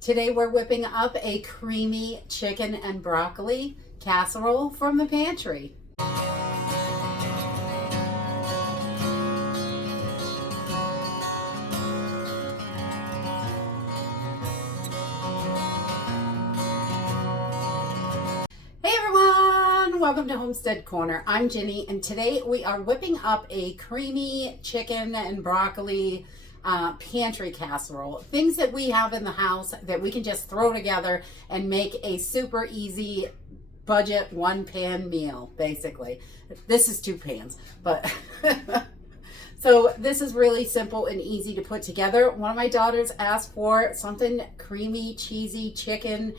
Today we're whipping up a creamy chicken and broccoli casserole from the pantry. Hey everyone, welcome to Homestead Corner. I'm Ginny, and today we are whipping up a creamy chicken and broccoli pantry casserole. Things that we have in the house that we can just throw together and make a super easy budget one pan meal, basically. This is two pans, but so this is really simple and easy to put together. One of my daughters asked for something creamy, cheesy chicken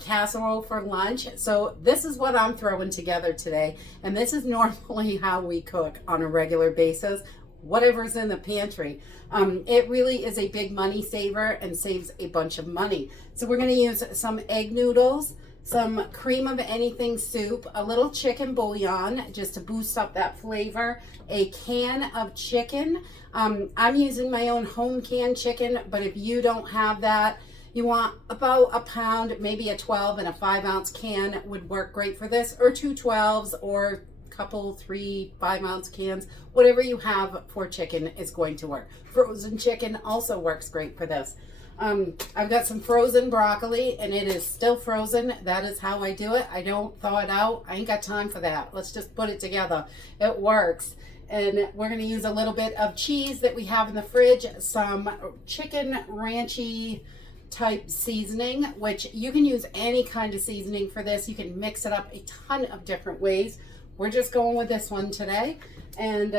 casserole for lunch. So this is what I'm throwing together today. And this is normally how we cook on a regular basis, whatever's in the pantry. It really is a big money saver and saves a bunch of money. So we're going to use some egg noodles, some cream of anything soup, a little chicken bouillon just to boost up that flavor, a can of chicken. I'm using my own home canned chicken, but if you don't have that, you want about a pound, maybe a 12 and a 5-ounce can would work great for this, or two 12s, or couple 3 5-ounce cans. Whatever you have for chicken is going to work. Frozen chicken also works great for this. I've got some frozen broccoli, and it is still frozen. That is how I do it. I don't thaw it out. I ain't got time for that. Let's just put it together. It works. And we're going to use a little bit of cheese that we have in the fridge, some chicken ranchy type seasoning, which you can use any kind of seasoning for this. You can mix it up a ton of different ways. We're just going with this one today. And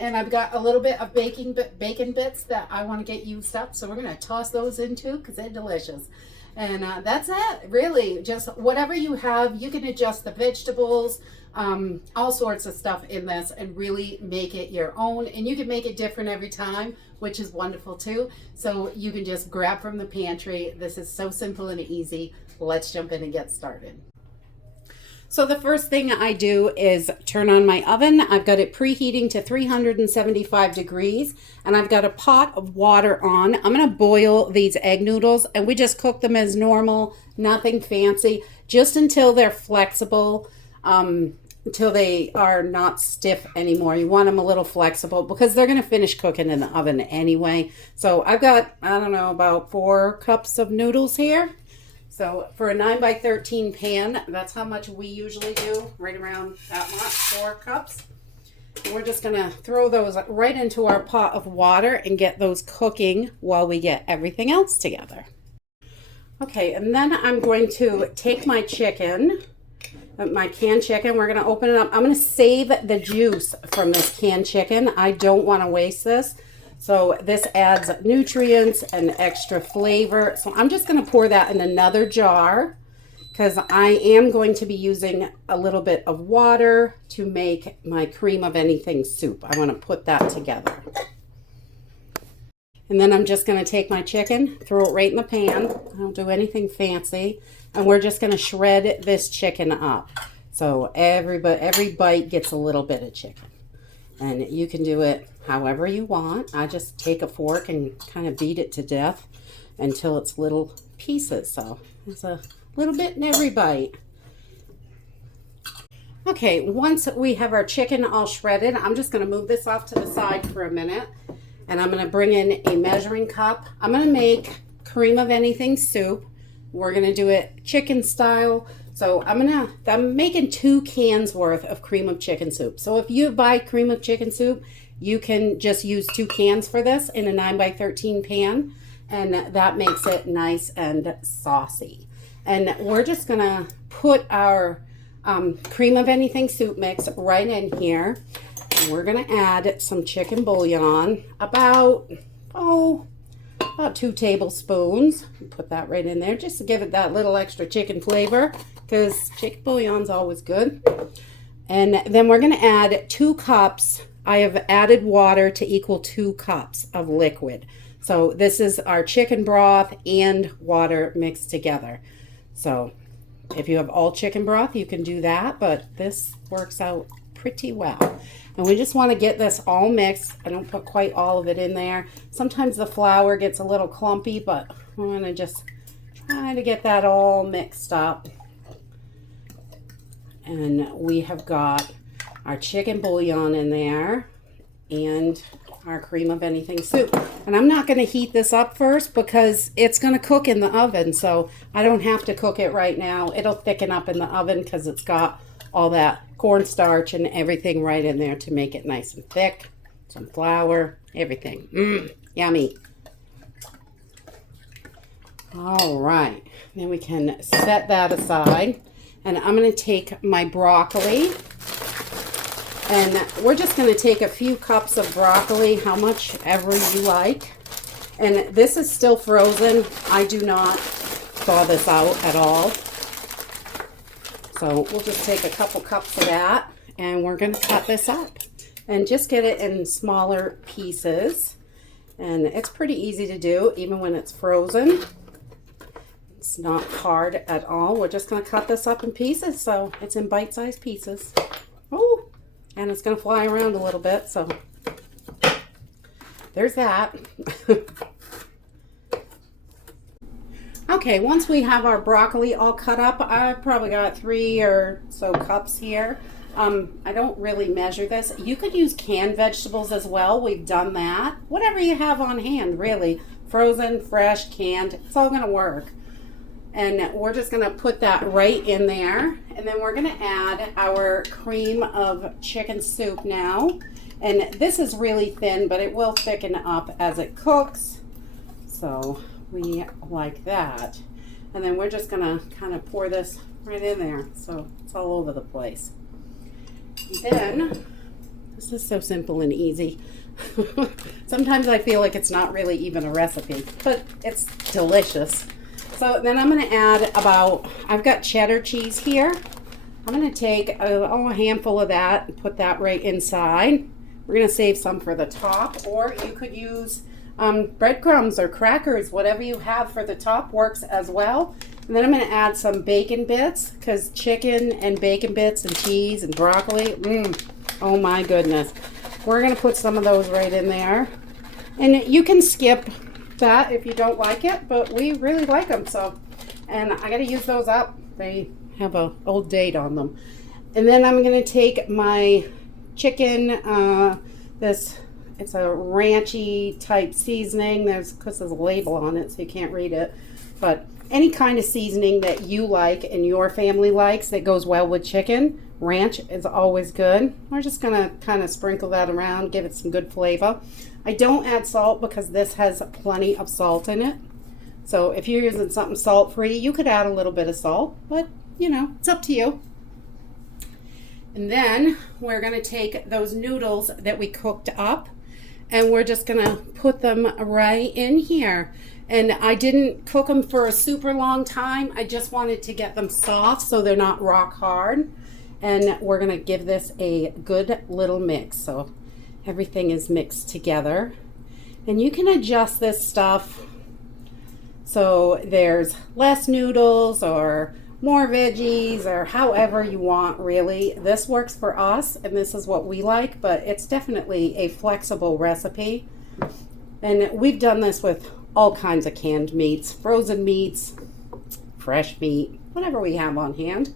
I've got a little bit of bacon bits that I want to get used up. So we're going to toss those in too because they're delicious. And that's it, really. Just whatever you have, you can adjust the vegetables, all sorts of stuff in this and really make it your own. And you can make it different every time, which is wonderful too. So you can just grab from the pantry. This is so simple and easy. Let's jump in and get started. So the first thing I do is turn on my oven. I've got it preheating to 375 degrees, and I've got a pot of water on. I'm going to boil these egg noodles, and we just cook them as normal, nothing fancy, just until they're flexible, until they are not stiff anymore. You want them a little flexible because they're going to finish cooking in the oven anyway. So I've got, I don't know, about 4 cups of noodles here. So for a 9x13 pan, that's how much we usually do, right around that much, 4 cups. And we're just gonna throw those right into our pot of water and get those cooking while we get everything else together. Okay, and then I'm going to take my chicken, my canned chicken, we're gonna open it up. I'm gonna save the juice from this canned chicken. I don't wanna waste this. So this adds nutrients and extra flavor. So I'm just going to pour that in another jar because I am going to be using a little bit of water to make my cream of anything soup. I want to put that together. And then I'm just going to take my chicken, throw it right in the pan. I don't do anything fancy. And we're just going to shred this chicken up. So every bite gets a little bit of chicken. And you can do it however you want. I just take a fork and kind of beat it to death until it's little pieces. So it's a little bit in every bite. Okay, once we have our chicken all shredded, I'm just going to move this off to the side for a minute. And I'm going to bring in a measuring cup. I'm going to make cream of anything soup. We're going to do it chicken style. So I'm making 2 cans worth of cream of chicken soup. So if you buy cream of chicken soup, you can just use 2 cans for this in a 9x13 pan. And that makes it nice and saucy. And we're just gonna put our cream of anything soup mix right in here. And we're gonna add some chicken bouillon, about 2 tablespoons. Put that right in there just to give it that little extra chicken flavor because chicken bouillon's always good. And then we're going to add 2 cups. I have added water to equal 2 cups of liquid. So this is our chicken broth and water mixed together. So if you have all chicken broth, you can do that, but this works out pretty well. And we just want to get this all mixed. I don't put quite all of it in there. Sometimes the flour gets a little clumpy, but I'm going to just Trying to get that all mixed up. And we have got our chicken bouillon in there and our cream of anything soup. And I'm not going to heat this up first because it's going to cook in the oven. So I don't have to cook it right now. It'll thicken up in the oven because it's got all that cornstarch and everything right in there to make it nice and thick. Some flour, everything. Yummy. All right. Then we can set that aside. And I'm going to take my broccoli. And we're just going to take a few cups of broccoli, how much ever you like. And this is still frozen. I do not thaw this out at all. So we'll just take a couple cups of that. And we're going to cut this up. And just get it in smaller pieces. And it's pretty easy to do, even when it's frozen. It's not hard at all. We're just going to cut this up in pieces. So it's in bite-sized pieces. Oh! And it's going to fly around a little bit, so there's that. Okay, once we have our broccoli all cut up, I've probably got 3 or so cups here. I don't really measure this. You could use canned vegetables as well. We've done that. Whatever you have on hand, really. Frozen, fresh, canned, it's all going to work. And we're just going to put that right in there. And then we're going to add our cream of chicken soup now. And this is really thin, but it will thicken up as it cooks. So we like that. And then we're just going to kind of pour this right in there. So it's all over the place. Then, this is so simple and easy. Sometimes I feel like it's not really even a recipe, but it's delicious. So then I'm going to add I've got cheddar cheese here. I'm going to take a handful of that and put that right inside. We're going to save some for the top, or you could use breadcrumbs or crackers, whatever you have for the top works as well. And then I'm going to add some bacon bits, because chicken and bacon bits and cheese and broccoli, oh my goodness. We're going to put some of those right in there. And you can skip that if you don't like it, but we really like them. So, and I got to use those up. They have a old date on them. And then I'm going to take my chicken, it's a ranchy type seasoning. Because there's a label on it, so you can't read it. But any kind of seasoning that you like and your family likes that goes well with chicken, ranch is always good. We're just going to kind of sprinkle that around, give it some good flavor. I don't add salt because this has plenty of salt in it. So if you're using something salt-free, you could add a little bit of salt, but you know, it's up to you. And then we're going to take those noodles that we cooked up and we're just going to put them right in here. And I didn't cook them for a super long time. I just wanted to get them soft so they're not rock hard. And we're going to give this a good little mix. So everything is mixed together. And you can adjust this stuff so there's less noodles or more veggies or however you want, really. This works for us and this is what we like, but it's definitely a flexible recipe. And we've done this with all kinds of canned meats, frozen meats, fresh meat, whatever we have on hand.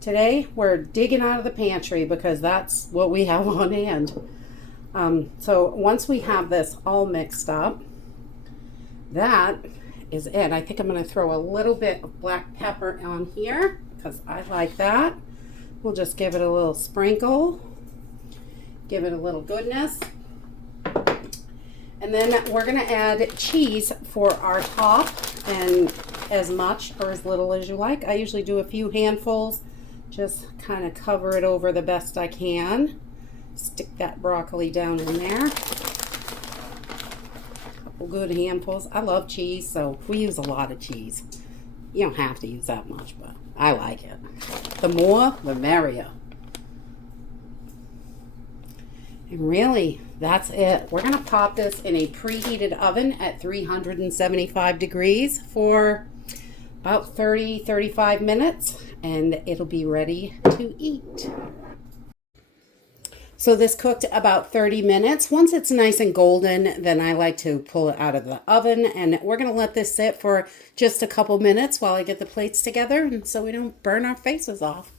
Today we're digging out of the pantry because that's what we have on hand. So once we have this all mixed up, that is it. I think I'm going to throw a little bit of black pepper on here because I like that. We'll just give it a little sprinkle, give it a little goodness. And then we're going to add cheese for our top, and as much or as little as you like. I usually do a few handfuls, just kind of cover it over the best I can. Stick that broccoli down in there. Couple good handfuls. I love cheese, so we use a lot of cheese. You don't have to use that much, but I like it. The more, the merrier. And really, that's it. We're going to pop this in a preheated oven at 375 degrees for about 30-35 minutes, and it'll be ready to eat. So this cooked about 30 minutes. Once it's nice and golden, then I like to pull it out of the oven, and we're going to let this sit for just a couple minutes while I get the plates together, and so we don't burn our faces off.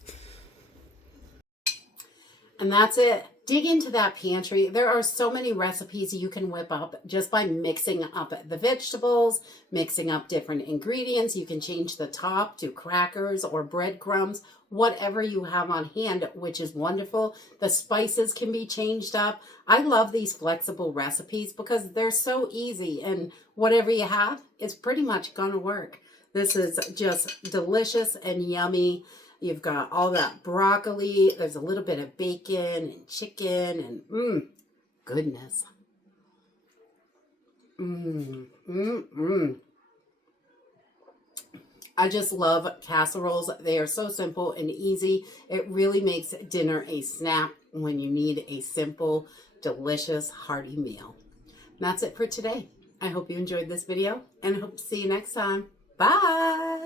And that's it. Dig into that pantry. There are so many recipes you can whip up just by mixing up the vegetables, mixing up different ingredients. You can change the top to crackers or breadcrumbs, whatever you have on hand, which is wonderful. The spices can be changed up. I love these flexible recipes because they're so easy, and whatever you have, it's pretty much going to work. This is just delicious and yummy. You've got all that broccoli. There's a little bit of bacon and chicken and goodness. I just love casseroles. They are so simple and easy. It really makes dinner a snack when you need a simple, delicious, hearty meal. And that's it for today. I hope you enjoyed this video and I hope to see you next time. Bye.